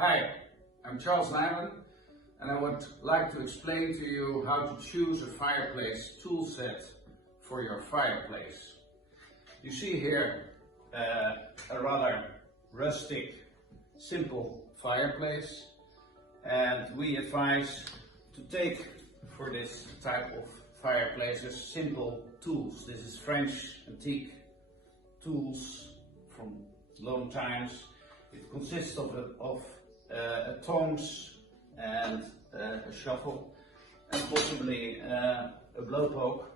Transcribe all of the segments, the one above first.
Hi, I'm Charles Lyman, and I would like to explain to you how to choose a fireplace tool set for your fireplace. You see here a rather rustic, simple fireplace, and we advise to take for this type of fireplaces simple tools. This is French antique tools from long times. It consists of a tongs and a shovel and possibly a blowpoke.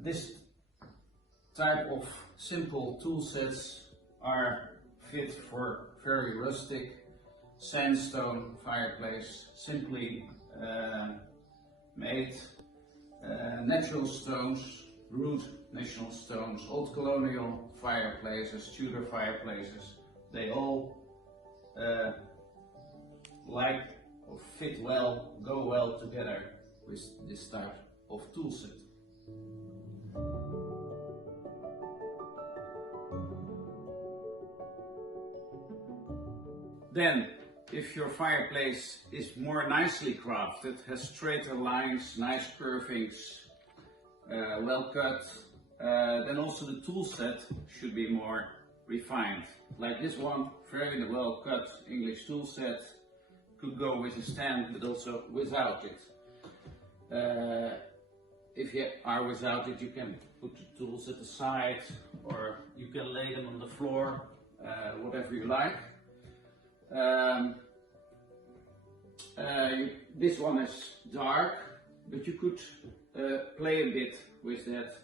This type of simple tool sets are fit for very rustic sandstone fireplace, simply made natural stones, root natural stones, old colonial fireplaces, Tudor fireplaces. They all like or fit well, go well together with this type of tool set. Then, if your fireplace is more nicely crafted, has straighter lines, nice curvings, well cut, then also the tool set should be more refined. Like this one, very well cut English tool set, could go with a stand but also without it. If you are without it, you can put the tools at the side or you can lay them on the floor, whatever you like. This one is dark, but you could play a bit with that,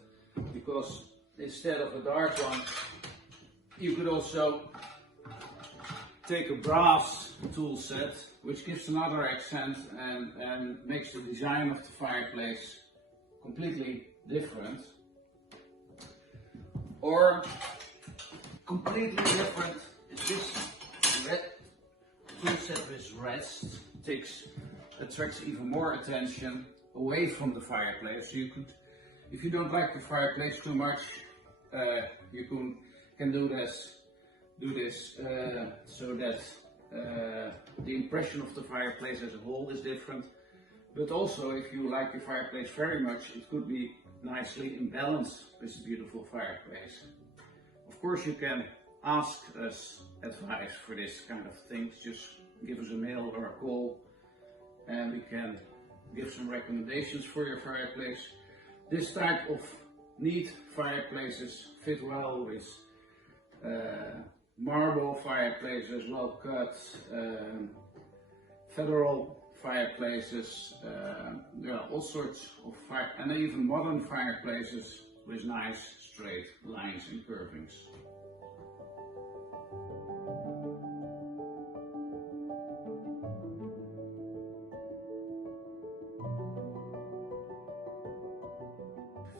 because instead of a dark one, you could also take a brass tool set, which gives another accent and makes the design of the fireplace completely different. Or completely different is this red tool set with rest. Attracts even more attention away from the fireplace. You could, if you don't like the fireplace too much, you can do this so that the impression of the fireplace as a whole is different. But also, if you like the fireplace very much, it could be nicely in balance with a beautiful fireplace. Of course, you can ask us advice for this kind of things. Just give us a mail or a call and we can give some recommendations for your fireplace. This type of neat fireplaces fit well with marble fireplaces, well cut, federal fireplaces, there are all sorts of and even modern fireplaces with nice straight lines and curvings.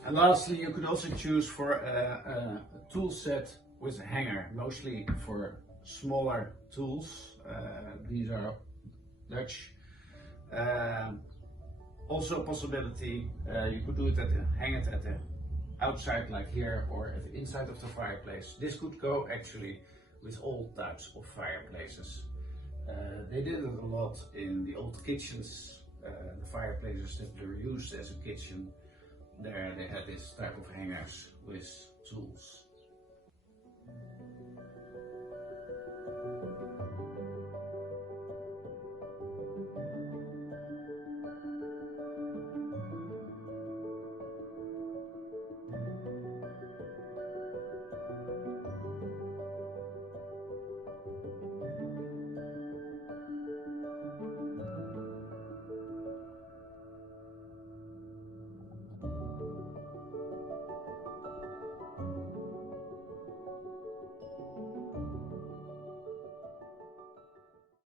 And lastly, you could also choose for a tool set with a hanger, mostly for smaller tools. These are Dutch. Also a possibility, you could do it hang it at the outside like here, or at the inside of the fireplace. This could go actually with all types of fireplaces. They did it a lot in the old kitchens, the fireplaces that were used as a kitchen. There they had this type of hangers with tools.